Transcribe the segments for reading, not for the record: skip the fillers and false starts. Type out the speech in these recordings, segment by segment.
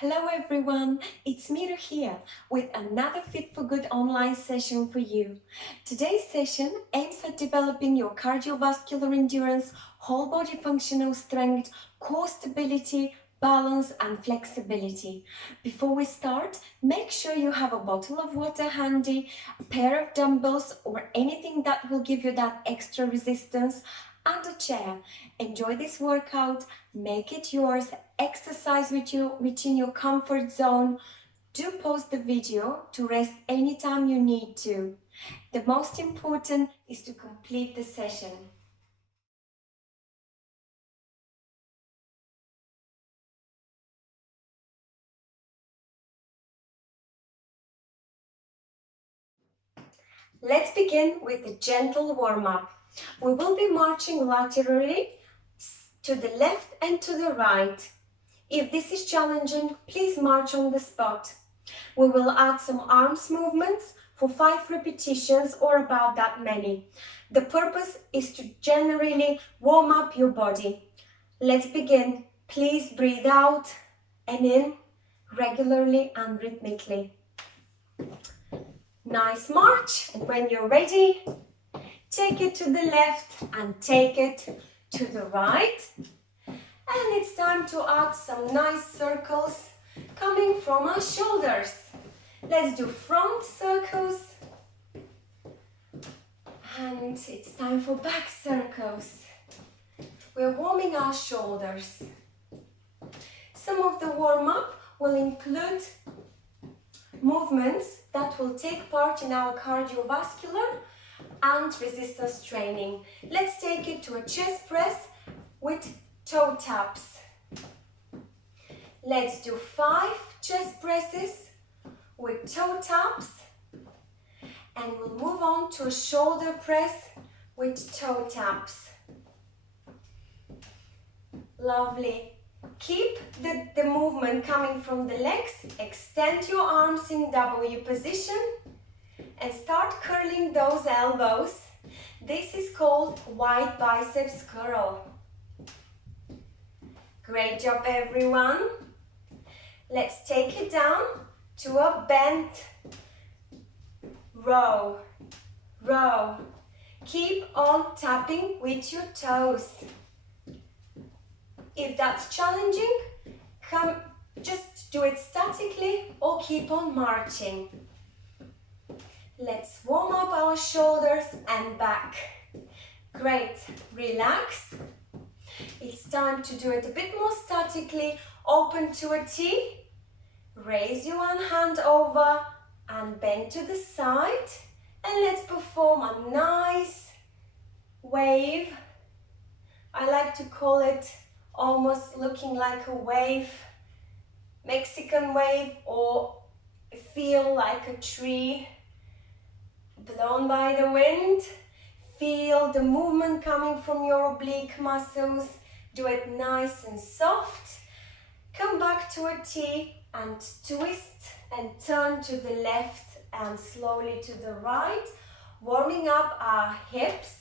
Hello everyone, it's Mira here with another Fit for Good online session for you. Today's session aims at developing your cardiovascular endurance, whole body functional strength, core stability, balance and flexibility. Before we start, make sure you have a bottle of water handy, a pair of dumbbells or anything that will give you that extra resistance, and a chair. Enjoy this workout, make it yours, exercise within your comfort zone. Do pause the video to rest anytime you need to. The most important is to complete the session. Let's begin with a gentle warm-up. We will be marching laterally to the left and to the right. If this is challenging, please march on the spot. We will add some arms movements for 5 repetitions or about that many. The purpose is to generally warm up your body. Let's begin. Please breathe out and in regularly and rhythmically. Nice march, and when you're ready, take it to the left and take it to the right. And it's time to add some nice circles coming from our shoulders. Let's do front circles. And it's time for back circles. We're warming our shoulders. Some of the warm-up will include movements that will take part in our cardiovascular and resistance training. Let's take it to a chest press with toe taps. Let's do 5 chest presses with toe taps, and we'll move on to a shoulder press with toe taps. Lovely. Keep the movement coming from the legs. Extend your arms in W position and start curling those elbows. This is called wide biceps curl. Great job, everyone. Let's take it down to a bent row. Row. Keep on tapping with your toes. If that's challenging, just do it statically or keep on marching. Let's warm up our shoulders and back. Great. Relax. It's time to do it a bit more statically. Open to a T. Raise your one hand over and bend to the side. And let's perform a nice wave. I like to call it almost looking like a wave, Mexican wave, or feel like a tree blown by the wind. Feel the movement coming from your oblique muscles. Do it nice and soft. Come back to a T and twist and turn to the left and slowly to the right, warming up our hips,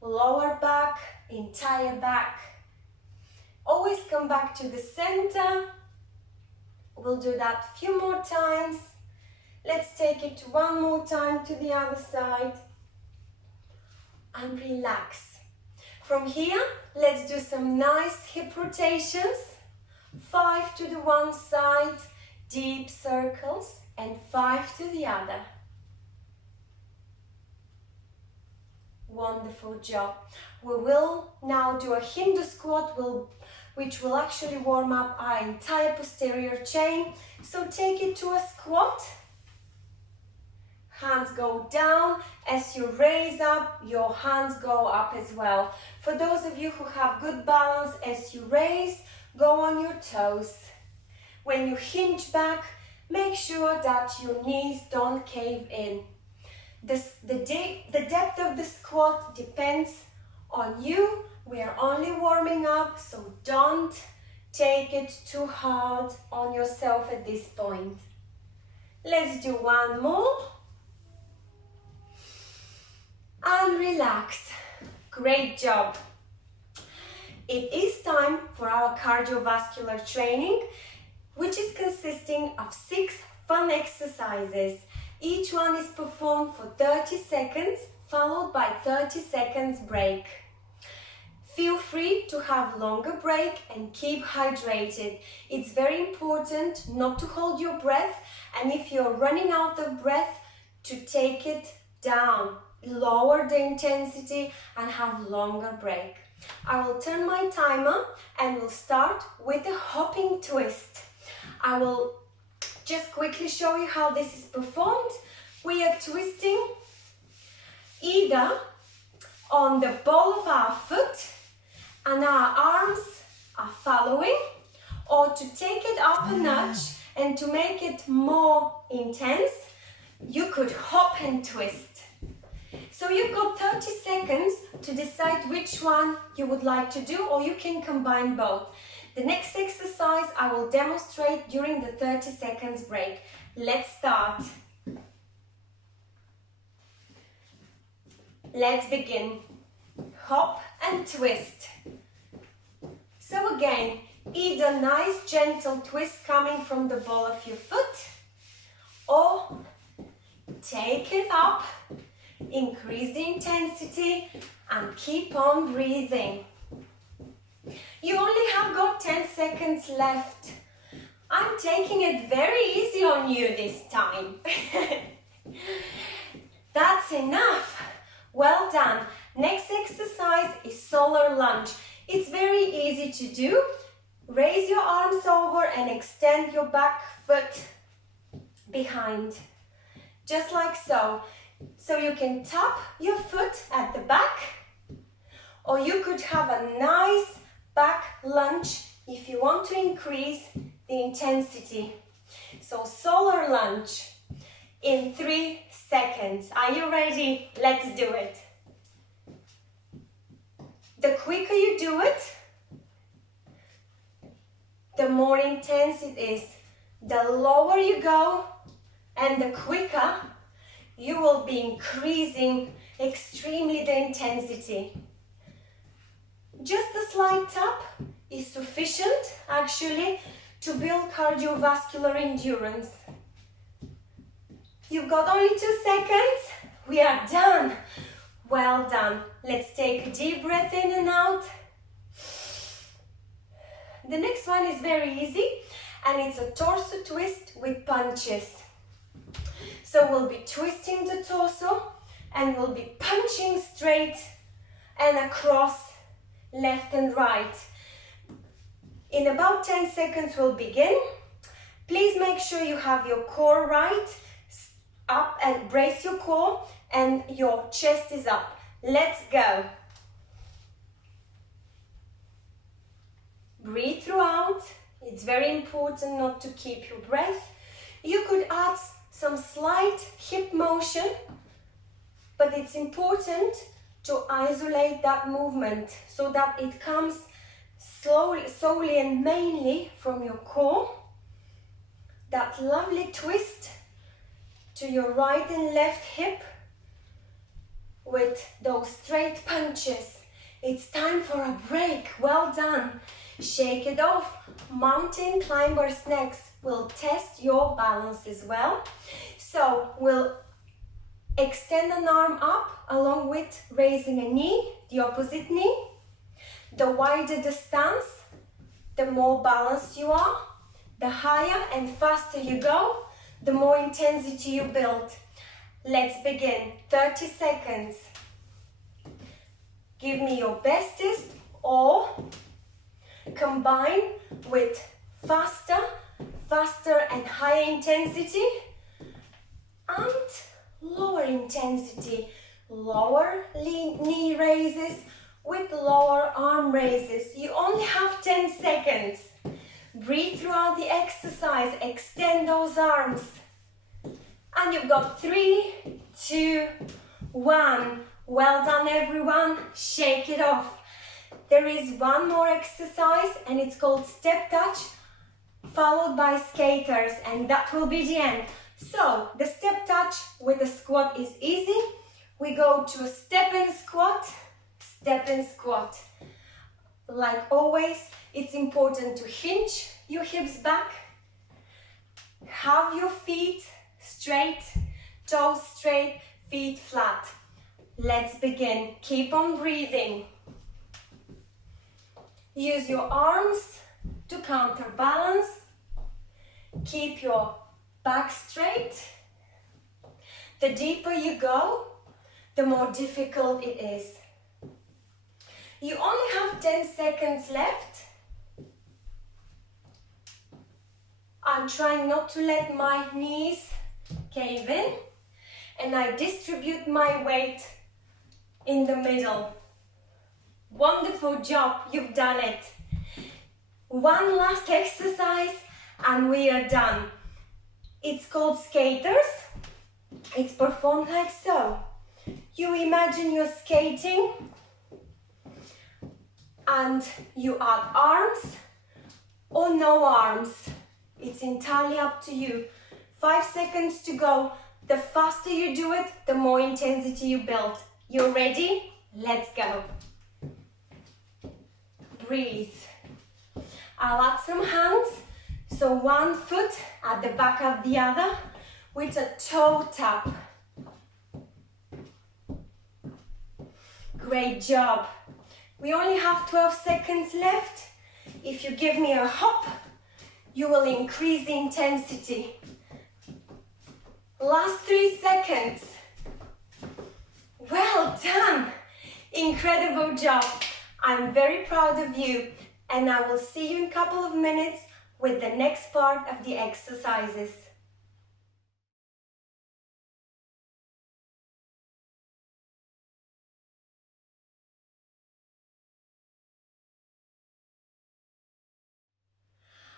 lower back, entire back. Always come back to the center. We'll do that a few more times. Let's take it one more time to the other side. And relax. From here, let's do some nice hip rotations. 5 to the one side, deep circles, and 5 to the other. Wonderful job. We will now do a Hindu squat, which will actually warm up our entire posterior chain. So take it to a squat. Hands go down. As you raise up, your hands go up as well. For those of you who have good balance, as you raise, go on your toes. When you hinge back, make sure that your knees don't cave in. The depth of the squat depends on you. We are only warming up, so don't take it too hard on yourself at this point. Let's do one more. And relax. Great job. It is time for our cardiovascular training. which is consisting of 6 fun exercises. Each one is performed for 30 seconds, followed by 30 seconds break. Feel free to have longer break and keep hydrated. It's very important not to hold your breath, and if you're running out of breath, to take it down, lower the intensity and have longer break. I will turn my timer and we'll start with a hopping twist. I will just quickly show you how this is performed. We are twisting either on the ball of our foot and our arms are following, or to take it up a notch and to make it more intense, you could hop and twist. So you've got 30 seconds to decide which one you would like to do, or you can combine both. The next exercise I will demonstrate during the 30 seconds break. Let's start. Let's begin. Hop and twist. So again, either nice gentle twist coming from the ball of your foot, or take it up, increase the intensity and keep on breathing. You only have got 10 seconds left. I'm taking it very easy on you this time. That's enough. Well done. Next exercise is solar lunge. It's very easy to do. Raise your arms over and extend your back foot behind. Just like so. So you can tap your foot at the back, or you could have a nice back lunge if you want to increase the intensity. So solar lunge in 3 seconds. Are you ready? Let's do it. The quicker you do it, the more intense it is. The lower you go and the quicker you will be increasing extremely the intensity. Just a slight tap is sufficient actually to build cardiovascular endurance. You've got only 2 seconds. We are done. Well done. Let's take a deep breath in and out. The next one is very easy, and it's a torso twist with punches. So we'll be twisting the torso and we'll be punching straight and across, left and right. In about 10 seconds we'll begin. Please make sure you have your core right, up and brace your core and your chest is up. Let's go. Breathe throughout. It's very important not to keep your breath. You could add some slight hip motion, but it's important to isolate that movement so that it comes solely and mainly from your core. That lovely twist to your right and left hip with those straight punches. It's time for a break. Well done. Shake it off. Mountain climbers next. We'll test your balance as well. So we'll extend an arm up along with raising a knee, the opposite knee. The wider the stance, the more balanced you are. The higher and faster you go, the more intensity you build. Let's begin. 30 seconds. Give me your bestest, or combine with faster and higher intensity and lower intensity. Lower knee raises with lower arm raises. You only have 10 seconds. Breathe throughout the exercise. Extend those arms. And you've got 3, 2, 1. Well done, everyone. Shake it off. There is one more exercise and it's called step touch, followed by skaters, and that will be the end. So the step touch with the squat is easy. We go to a step and squat, step and squat. Like always, it's important to hinge your hips back Have your feet straight, toes straight, feet flat. Let's begin. Keep on breathing. Use your arms to counterbalance. Keep your back straight. The deeper you go, the more difficult it is. You only have 10 seconds left. I'm trying not to let my knees cave in, and I distribute my weight in the middle. Wonderful job, you've done it. One last exercise and we are done. It's called skaters. It's performed like so. You imagine you're skating and you add arms or no arms. It's entirely up to you. 5 seconds to go. The faster you do it, the more intensity you build. You ready? Let's go. Breathe. I'll add some hands. So one foot at the back of the other with a toe tap. Great job. We only have 12 seconds left. If you give me a hop, you will increase the intensity. Last 3 seconds. Well done. Incredible job. I'm very proud of you, and I will see you in a couple of minutes with the next part of the exercises.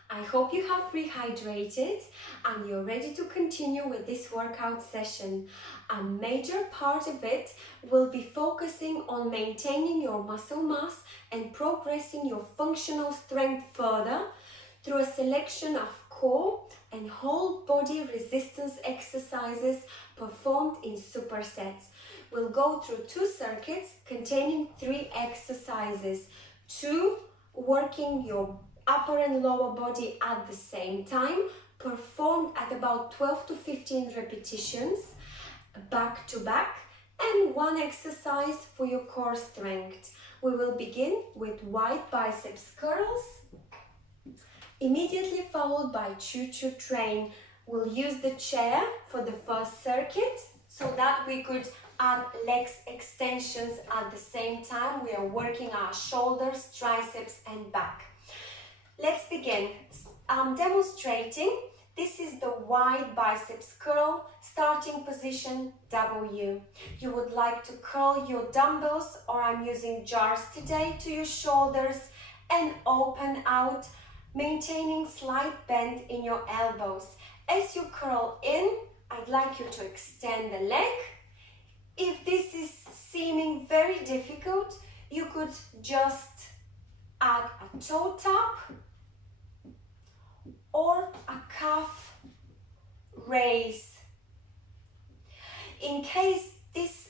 I hope you have rehydrated and you're ready to continue with this workout session. A major part of it will be focusing on maintaining your muscle mass and progressing your functional strength further through a selection of core and whole body resistance exercises performed in supersets. We'll go through 2 circuits containing 3 exercises, 2 working your upper and lower body at the same time, performed at about 12 to 15 repetitions, back to back, and 1 exercise for your core strength. We will begin with wide biceps curls, immediately followed by choo-choo train. We'll use the chair for the first circuit so that we could add legs extensions at the same time. We are working our shoulders, triceps and back. Let's begin. I'm demonstrating. This is the wide biceps curl, starting position W. You would like to curl your dumbbells, or I'm using jars today, to your shoulders and open out, maintaining slight bend in your elbows. As you curl in, I'd like you to extend the leg. If this is seeming very difficult, you could just add a toe tap or a calf raise. In case this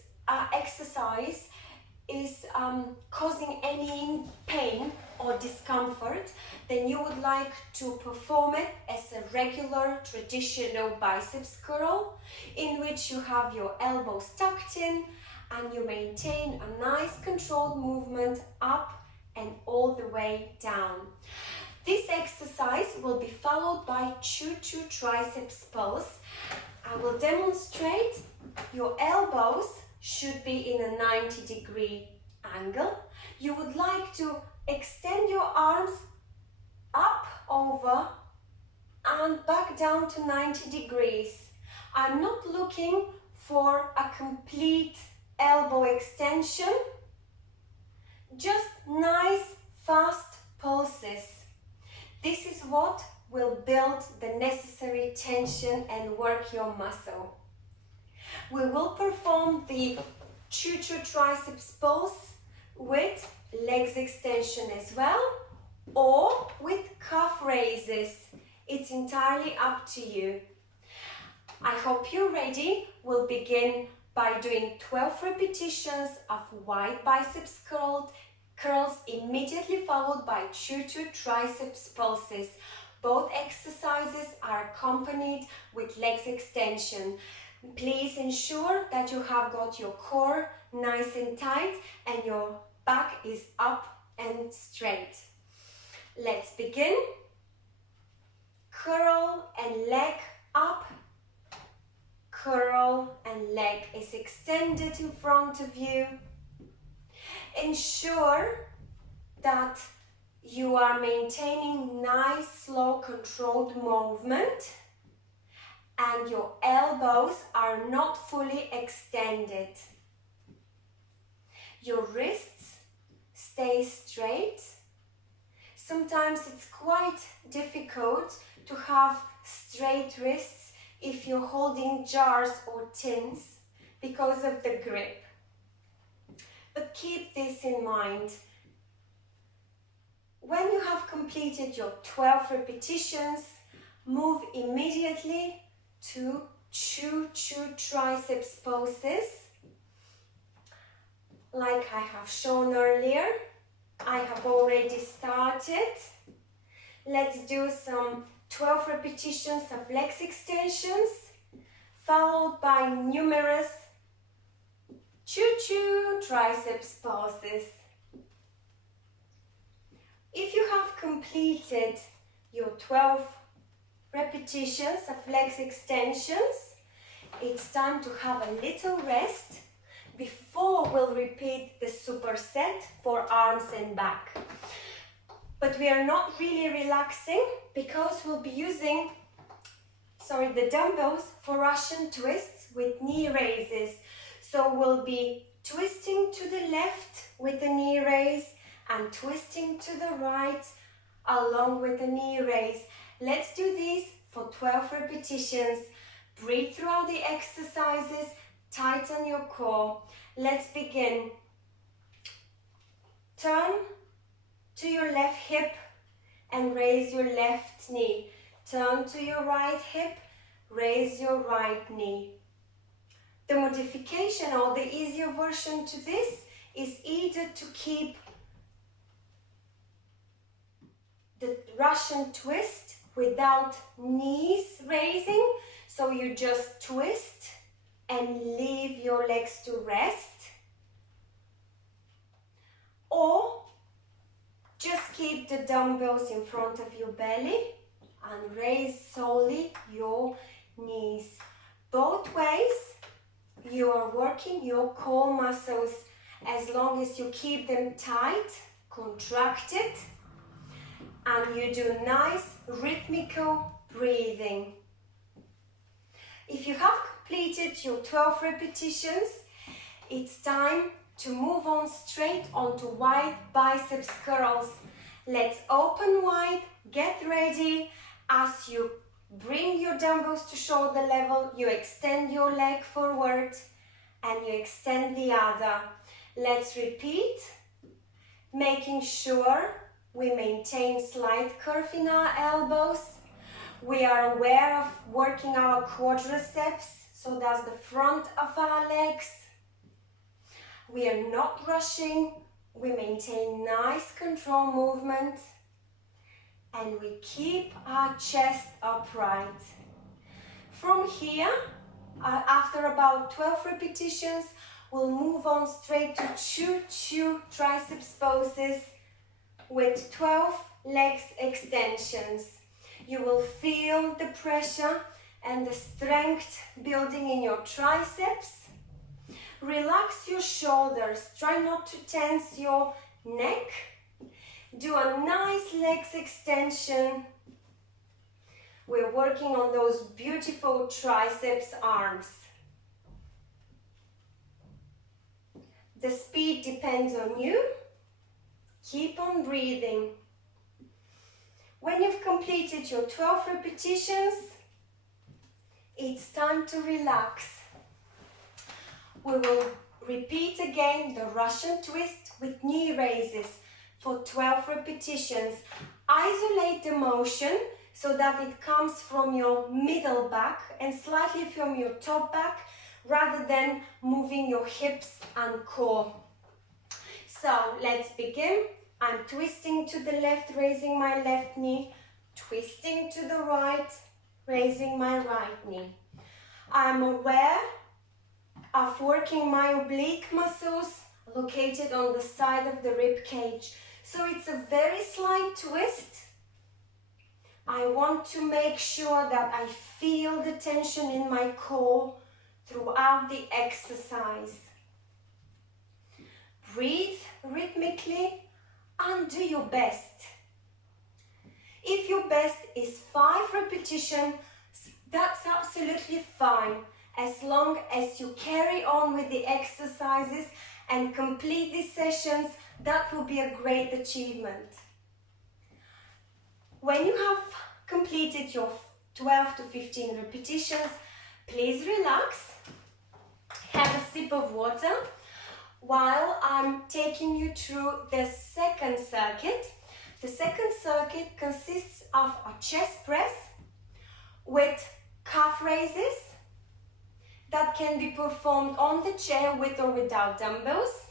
exercise is causing any pain or discomfort, then you would like to perform it as a regular traditional biceps curl, in which you have your elbows tucked in and you maintain a nice controlled movement up and all the way down. This exercise will be followed by choo-choo triceps pulse. I will demonstrate. Your elbows should be in a 90-degree angle. You would like to extend your arms up, over and back down to 90 degrees. I'm not looking for a complete elbow extension, just nice fast pulses. This is what will build the necessary tension and work your muscle. We will perform the choo-choo triceps pulse with legs extension as well, or with calf raises. It's entirely up to you. I hope you're ready. We'll begin by doing 12 repetitions of wide biceps curls, immediately followed by choo-choo triceps pulses. Both exercises are accompanied with legs extension. Please ensure that you have got your core nice and tight and your back is up and straight. Let's begin. Curl and leg up. Curl and leg is extended in front of you. Ensure that you are maintaining nice, slow, controlled movement and your elbows are not fully extended. Your wrists stay straight. Sometimes it's quite difficult to have straight wrists if you're holding jars or tins because of the grip. But keep this in mind. When you have completed your 12 repetitions, move immediately to choo-choo triceps poses. Like I have shown earlier, I have already started. Let's do some 12 repetitions of legs extensions, followed by numerous choo-choo triceps poses. If you have completed your 12 repetitions of legs extensions, it's time to have a little rest before we'll repeat the superset for arms and back. But we are not really relaxing because we'll be using the dumbbells for Russian twists with knee raises. So we'll be twisting to the left with the knee raise and twisting to the right along with the knee raise. Let's do these for 12 repetitions. Breathe throughout the exercises, tighten your core. Let's begin. Turn to your left hip and raise your left knee. Turn to your right hip, raise your right knee. The modification or the easier version to this is either to keep the Russian twist without knees raising, so you just twist and leave your legs to rest, or just keep the dumbbells in front of your belly and raise solely your knees. Both ways you are working your core muscles as long as you keep them tight, contracted, and you do nice rhythmical breathing. If you have completed your 12 repetitions, it's time to move on straight onto wide biceps curls. Let's open wide, get ready. As you bring your dumbbells to shoulder level, you extend your leg forward and you extend the other. Let's repeat, making sure we maintain slight curve in our elbows. We are aware of working our quadriceps, so that's the front of our legs. We are not rushing, we maintain nice control movement, and we keep our chest upright. From here, after about 12 repetitions, we'll move on straight to choo-choo triceps poses with 12 legs extensions. You will feel the pressure and the strength building in your triceps. Relax your shoulders, try not to tense your neck. Do a nice legs extension. We're working on those beautiful triceps arms. The speed depends on you. Keep on breathing. When you've completed your 12 repetitions, it's time to relax. We will repeat again the Russian twist with knee raises for 12 repetitions. Isolate the motion so that it comes from your middle back and slightly from your top back rather than moving your hips and core. So let's begin. I'm twisting to the left, raising my left knee, twisting to the right, raising my right knee. I'm aware of working my oblique muscles located on the side of the rib cage. So it's a very slight twist. I want to make sure that I feel the tension in my core throughout the exercise. Breathe rhythmically and do your best. If your best is 5 repetitions, that's absolutely fine, as long as you carry on with the exercises and complete these sessions. That will be a great achievement. When you have completed your 12 to 15 repetitions, please relax, have a sip of water while I'm taking you through the second circuit. The second circuit consists of a chest press with calf raises that can be performed on the chair with or without dumbbells,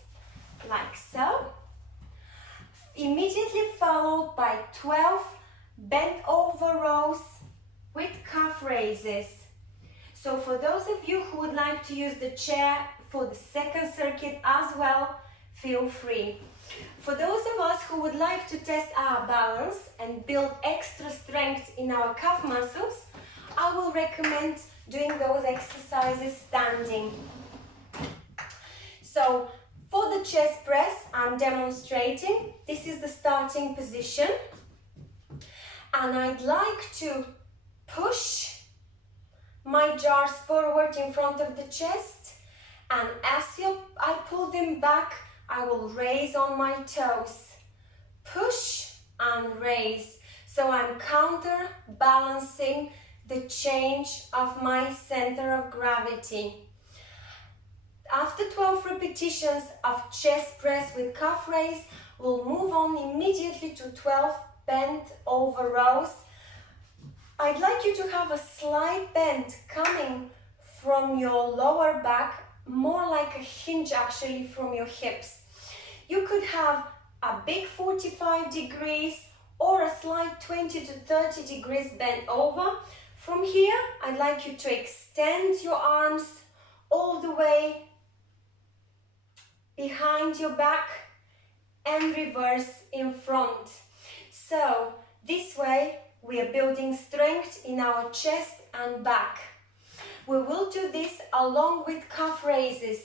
like so. Immediately followed by 12 bent over rows with calf raises. So for those of you who would like to use the chair for the second circuit as well, feel free. For those of us who would like to test our balance and build extra strength in our calf muscles, I will recommend doing those exercises standing. So for the chest press, I'm demonstrating. This is the starting position. And I'd like to push my jars forward in front of the chest. And as I pull them back, I will raise on my toes. Push and raise. So I'm counterbalancing the change of my center of gravity. After 12 repetitions of chest press with calf raise, we'll move on immediately to 12 bent over rows. I'd like you to have a slight bend coming from your lower back, more like a hinge actually from your hips. You could have a big 45 degrees or a slight 20 to 30 degrees bent over. From here, I'd like you to extend your arms all the way behind your back and reverse in front. So this way we are building strength in our chest and back. We will do this along with calf raises.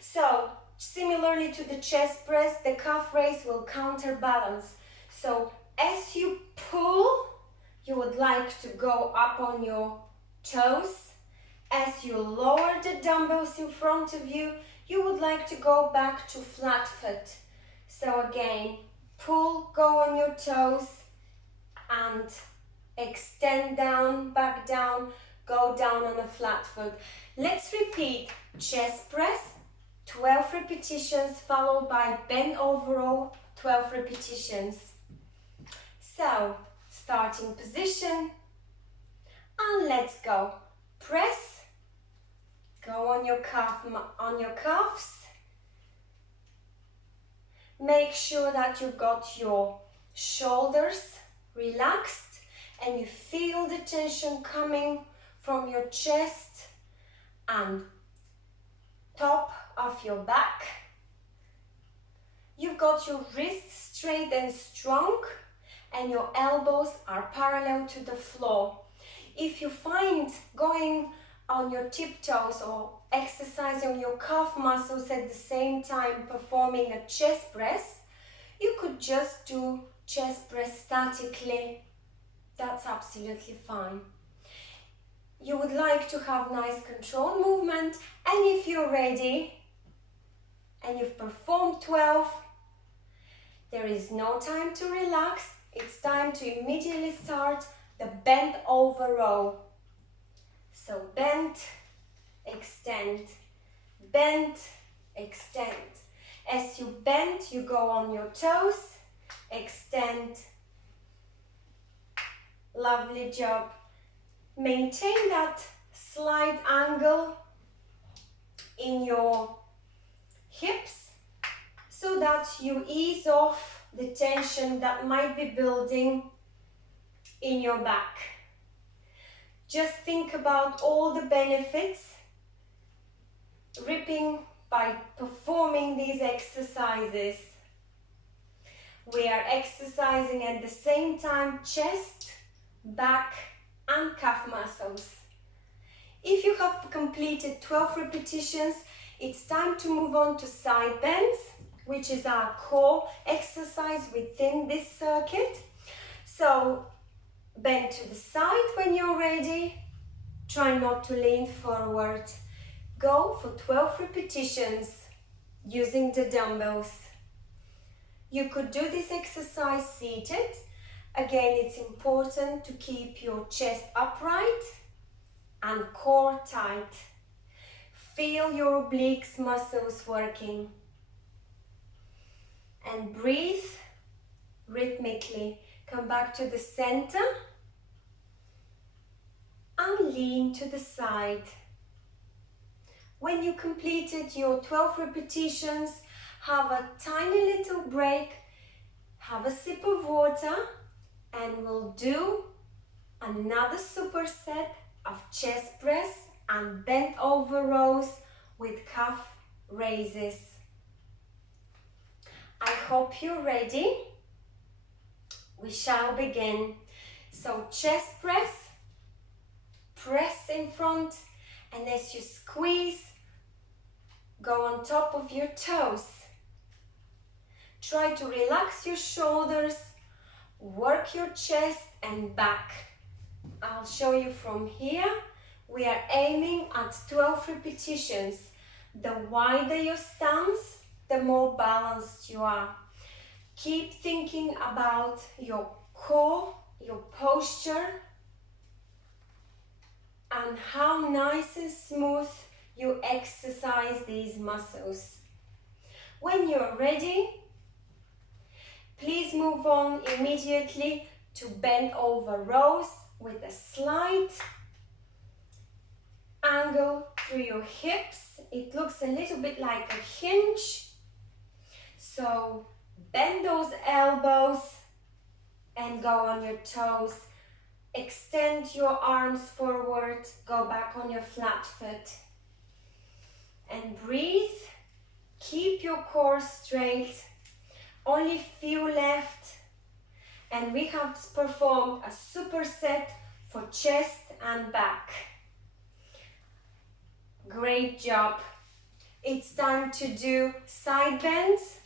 So similarly to the chest press, the calf raise will counterbalance. So as you pull, you would like to go up on your toes. As you lower the dumbbells in front of you, you would like to go back to flat foot. So again, pull, go on your toes and extend down, back down, go down on a flat foot. Let's repeat chest press, 12 repetitions followed by bend over row, 12 repetitions. So, starting position and let's go. Press, go on your calves. Make sure that you've got your shoulders relaxed and you feel the tension coming from your chest and top of your back. You've got your wrists straight and strong and your elbows are parallel to the floor. If you find going on your tiptoes or exercising your calf muscles at the same time performing a chest press, you could just do chest press statically. That's absolutely fine. You would like to have nice control movement, and if you're ready and you've performed 12, there is no time to relax. It's time to immediately start the bend over row. So bend, extend, bend, extend. As you bend, you go on your toes, extend. Lovely job. Maintain that slight angle in your hips so that you ease off the tension that might be building in your back. Just think about all the benefits reaping by performing these exercises. We are exercising at the same time chest, back and calf muscles. If you have completed 12 repetitions, it's time to move on to side bends, which is our core exercise within this circuit. So bend to the side when you're ready. Try not to lean forward. Go for 12 repetitions using the dumbbells. You could do this exercise seated. Again, it's important to keep your chest upright and core tight. Feel your obliques muscles working. And breathe rhythmically. Come back to the center and lean to the side. When you completed your 12 repetitions, have a tiny little break, have a sip of water, and we'll do another superset of chest press and bent over rows with calf raises. I hope you're ready. We shall begin. So chest press, press in front, and as you squeeze, go on top of your toes. Try to relax your shoulders, work your chest and back. I'll show you from here. We are aiming at 12 repetitions. The wider your stance, the more balanced you are. Keep thinking about your core, your posture, and how nice and smooth you exercise these muscles. When you're ready, please move on immediately to bend over rows with a slight angle through your hips. It looks a little bit like a hinge. So bend those elbows and go on your toes. Extend your arms forward, go back on your flat foot. And breathe. Keep your core straight. Only few left. And we have performed a superset for chest and back. Great job. It's time to do side bends.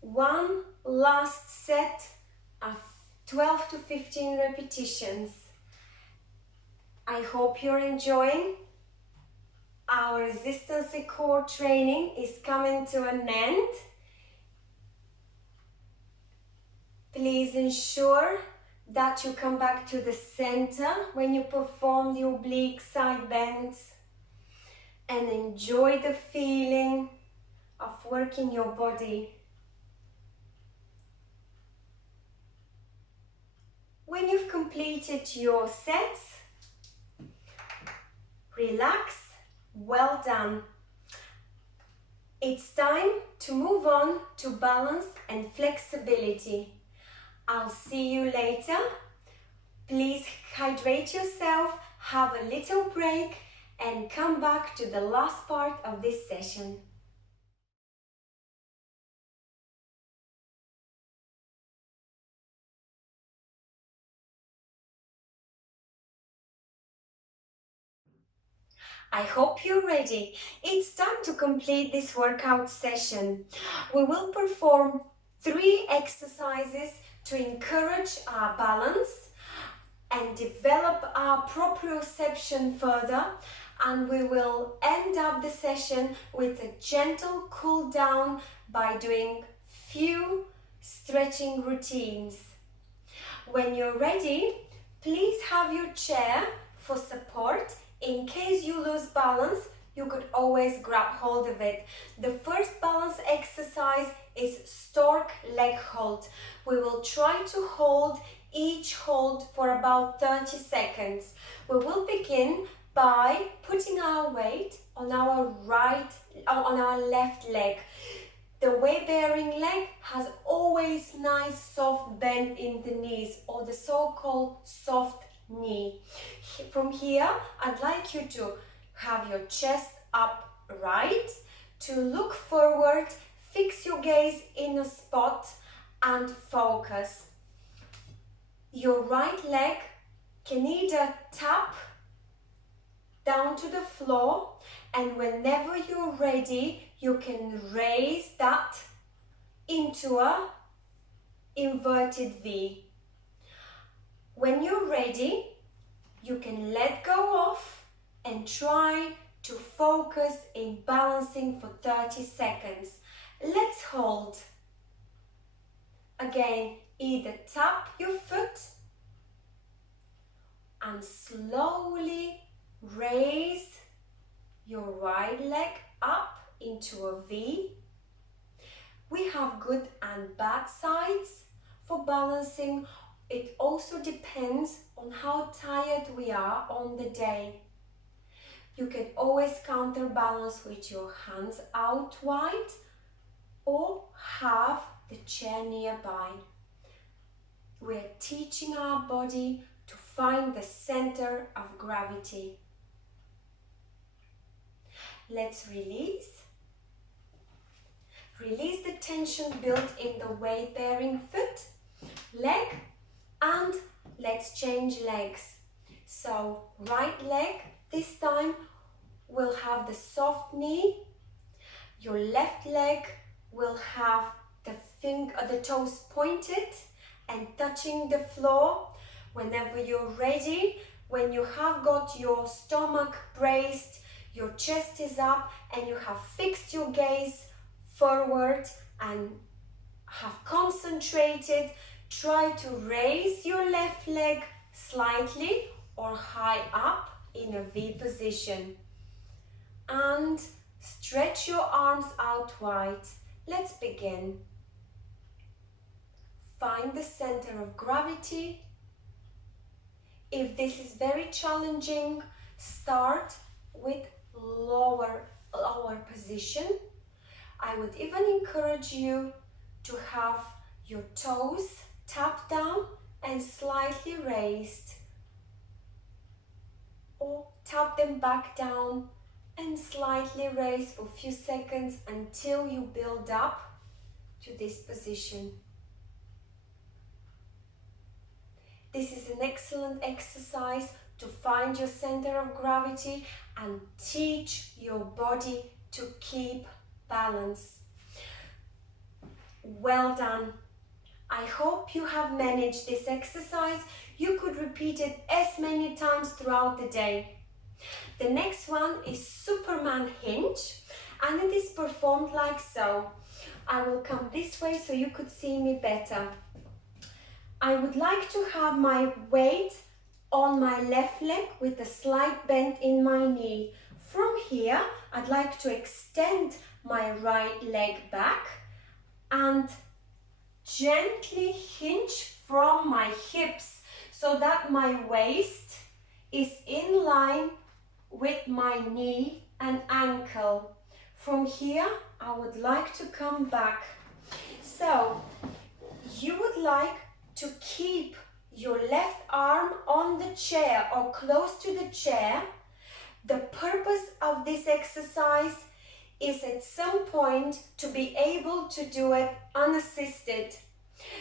One last set of 12 to 15 repetitions. I hope you're enjoying. Our resistance and core training is coming to an end. Please ensure that you come back to the center when you perform the oblique side bends and enjoy the feeling of working your body. When you've completed your sets, relax, well done. It's time to move on to balance and flexibility. I'll see you later. Please hydrate yourself, have a little break, and come back to the last part of this session. I hope you're ready. It's time to complete this workout session. We will perform 3 exercises to encourage our balance and develop our proprioception further, and we will end up the session with a gentle cool down by doing few stretching routines. When you're ready, please have your chair for support. In case you lose balance, you could always grab hold of it. The first balance exercise is stork leg hold. We will try to hold each hold for about 30 seconds. We will begin by putting our weight on our left leg. The weight-bearing leg has always nice soft bend in the knees, or the so-called soft knee. From here, I'd like you to have your chest upright, to look forward, fix your gaze in a spot and focus. Your right leg can either tap down to the floor, and whenever you're ready, you can raise that into a inverted V. When you're ready, you can let go off and try to focus in balancing for 30 seconds. Let's hold. Again, either tap your foot and slowly raise your right leg up into a V. We have good and bad sides for balancing. It also depends on how tired we are on the day. You can always counterbalance with your hands out wide or have the chair nearby. We're teaching our body to find the center of gravity. Let's release. Release the tension built in the weight-bearing foot, leg, and let's change legs. So right leg, this time will have the soft knee. Your left leg will have the toes pointed and touching the floor. Whenever you're ready, when you have got your stomach braced, your chest is up, and you have fixed your gaze forward and have concentrated, try to raise your left leg slightly or high up in a V position. And stretch your arms out wide. Let's begin. Find the center of gravity. If this is very challenging, start with lower position. I would even encourage you to have your toes tapped down and slightly raised, or tap them back down and slightly raise for a few seconds until you build up to this position. This is an excellent exercise to find your center of gravity and teach your body to keep balance. Well done. I hope you have managed this exercise. You could repeat it as many times throughout the day. The next one is Superman hinge, and it is performed like so. I will come this way so you could see me better. I would like to have my weight on my left leg with a slight bend in my knee. From here, I'd like to extend my right leg back and gently hinge from my hips so that my waist is in line with my knee and ankle. From here, I would like to come back. So, you would like to keep your left arm on the chair or close to the chair. The purpose of this exercise is at some point to be able to do it unassisted.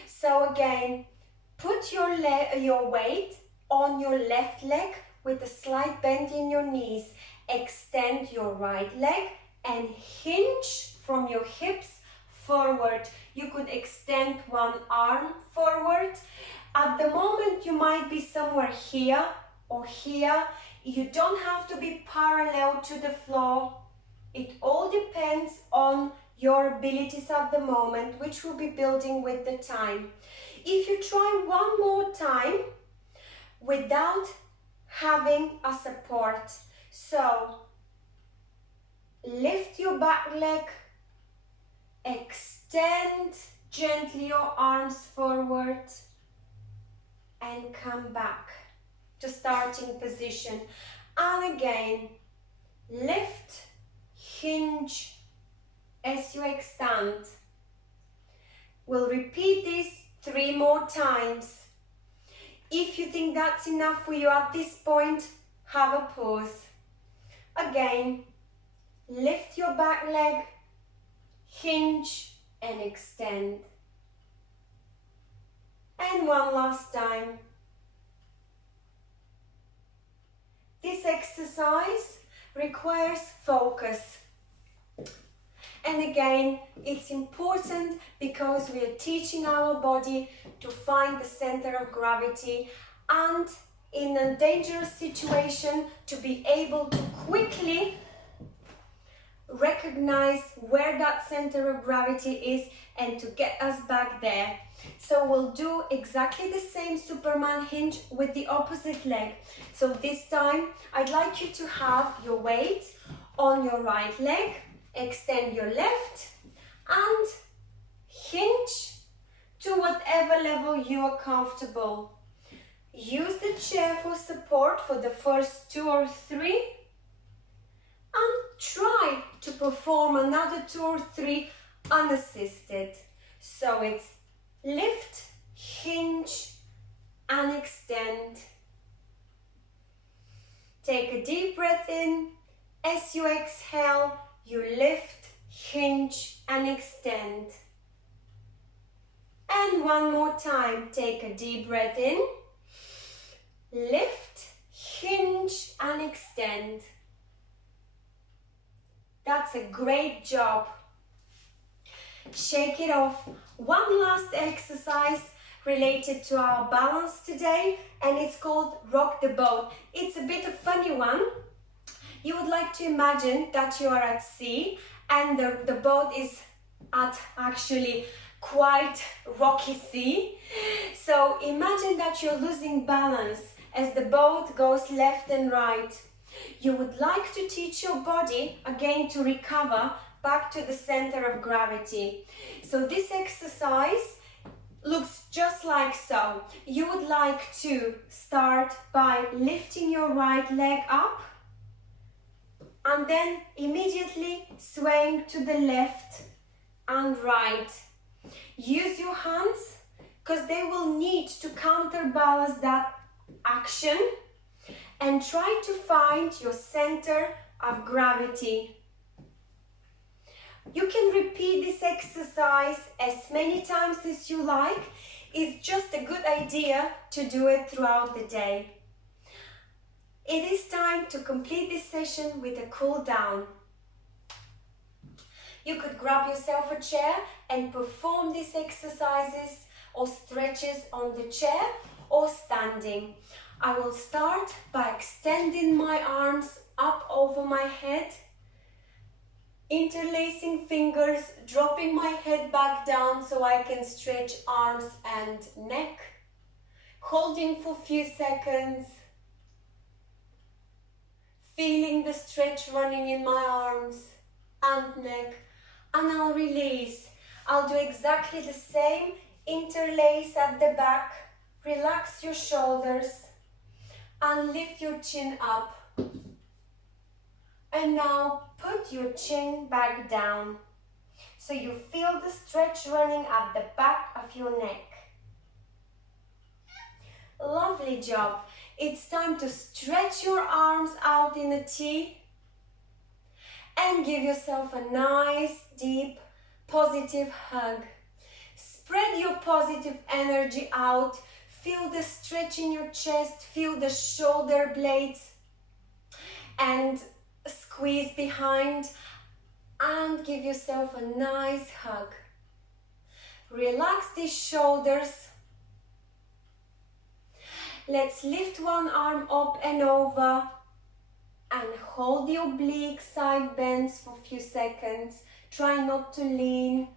So again, put your weight on your left leg with a slight bend in your knees. Extend your right leg and hinge from your hips forward. You could extend one arm forward. At the moment, you might be somewhere here or here. You don't have to be parallel to the floor. It all depends on your abilities at the moment, which will be building with the time. If you try one more time without having a support, so lift your back leg, extend gently your arms forward and come back to starting position. And again, lift, hinge, as you extend. We'll repeat this 3 more times. If you think that's enough for you at this point, have a pause. Again, lift your back leg, hinge and extend. And one last time. This exercise requires focus. And again, it's important because we are teaching our body to find the center of gravity, and in a dangerous situation to be able to quickly recognize where that center of gravity is and to get us back there. So we'll do exactly the same Superman hinge with the opposite leg. So this time I'd like you to have your weight on your right leg, extend your left and hinge to whatever level you are comfortable. Use the chair for support for the first 2 or 3 and try to perform another 2 or 3 unassisted. So it's lift, hinge and extend. Take a deep breath in. As you exhale, you lift, hinge and extend. And one more time, take a deep breath in. Lift, hinge and extend. That's a great job. Shake it off. One last exercise related to our balance today, and it's called rock the boat. It's a bit of a funny one. You would like to imagine that you are at sea and the boat is at actually quite rocky sea. So imagine that you're losing balance as the boat goes left and right. You would like to teach your body again to recover back to the center of gravity. So this exercise looks just like so. You would like to start by lifting your right leg up and then immediately swaying to the left and right. Use your hands because they will need to counterbalance that action, and try to find your center of gravity. You can repeat this exercise as many times as you like. It's just a good idea to do it throughout the day. It is time to complete this session with a cool down. You could grab yourself a chair and perform these exercises or stretches on the chair or standing. I will start by extending my arms up over my head, interlacing fingers, dropping my head back down so I can stretch arms and neck, holding for a few seconds, feeling the stretch running in my arms and neck, and I'll release. I'll do exactly the same, interlace at the back, relax your shoulders and lift your chin up. And now put your chin back down so you feel the stretch running at the back of your neck. Lovely job. It's time to stretch your arms out in a T and give yourself a nice, deep, positive hug. Spread your positive energy out. Feel the stretch in your chest, feel the shoulder blades and squeeze behind, and give yourself a nice hug. Relax these shoulders. Let's lift one arm up and over and hold the oblique side bends for a few seconds. Try not to lean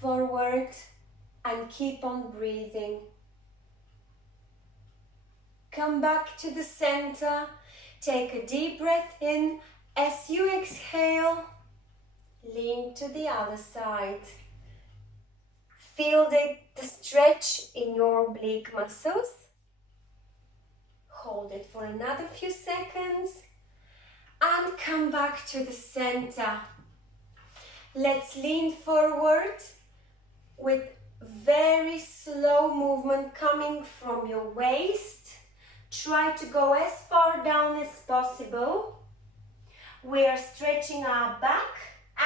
forward and keep on breathing. Come back to the center. Take a deep breath in. As you exhale, lean to the other side. Feel the stretch in your oblique muscles. Hold it for another few seconds and come back to the center. Let's lean forward with very slow movement coming from your waist. Try to go as far down as possible. We are stretching our back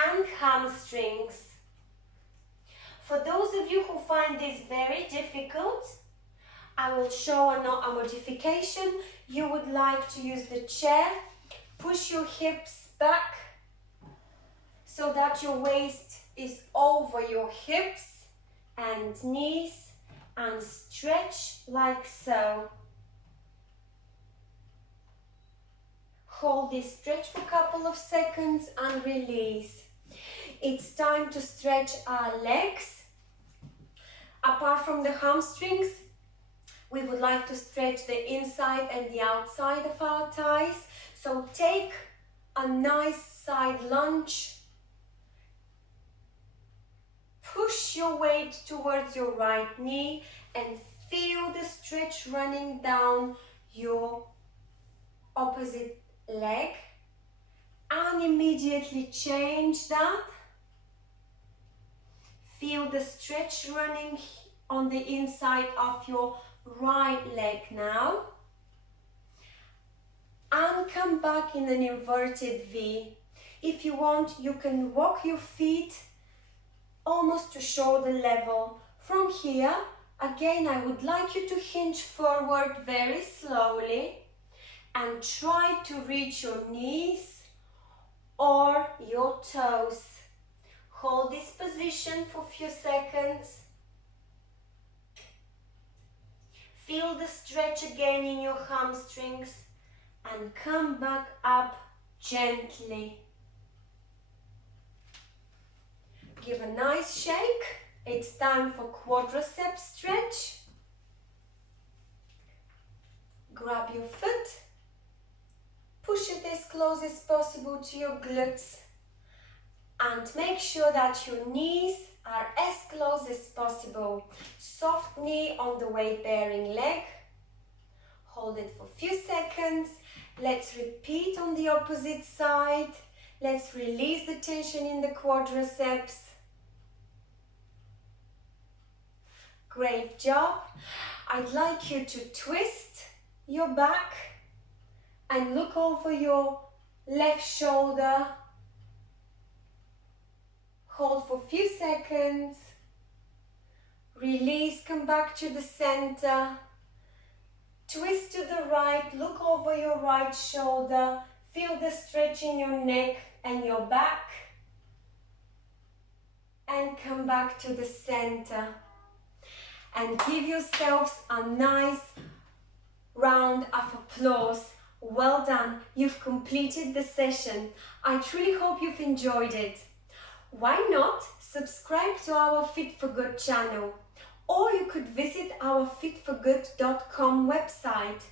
and hamstrings. For those of you who find this very difficult, I will show a modification. You would like to use the chair. Push your hips back so that your waist is over your hips and knees, and stretch like so. Hold this stretch for a couple of seconds and release. It's time to stretch our legs. Apart from the hamstrings, we would like to stretch the inside and the outside of our thighs. So take a nice side lunge. Push your weight towards your right knee and feel the stretch running down your opposite leg. And immediately change that. Feel the stretch running on the inside of your right leg now. And come back in an inverted V. If you want, you can walk your feet almost to shoulder level. From here, again, I would like you to hinge forward very slowly and try to reach your knees or your toes. Hold this position for a few seconds. Feel the stretch again in your hamstrings and come back up gently. Give a nice shake. It's time for quadricep stretch. Grab your foot. Push it as close as possible to your glutes. And make sure that your knees are as close as possible. Soft knee on the weight-bearing leg. Hold it for a few seconds. Let's repeat on the opposite side. Let's release the tension in the quadriceps. Great job. I'd like you to twist your back and look over your left shoulder. Hold for a few seconds. Release, come back to the center. Twist to the right, look over your right shoulder. Feel the stretch in your neck and your back. And come back to the center. And give yourselves a nice round of applause. Well done, you've completed the session. I truly hope you've enjoyed it. Why not subscribe to our Fit for Good channel? Or you could visit our fitforgood.com website.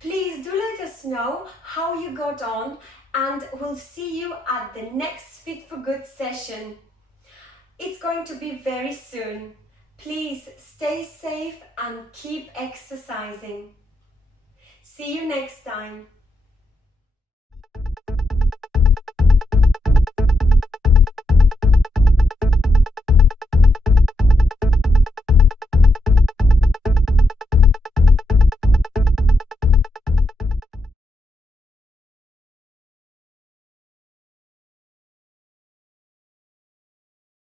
Please do let us know how you got on, and we'll see you at the next Fit for Good session. It's going to be very soon. Please stay safe and keep exercising. See you next time.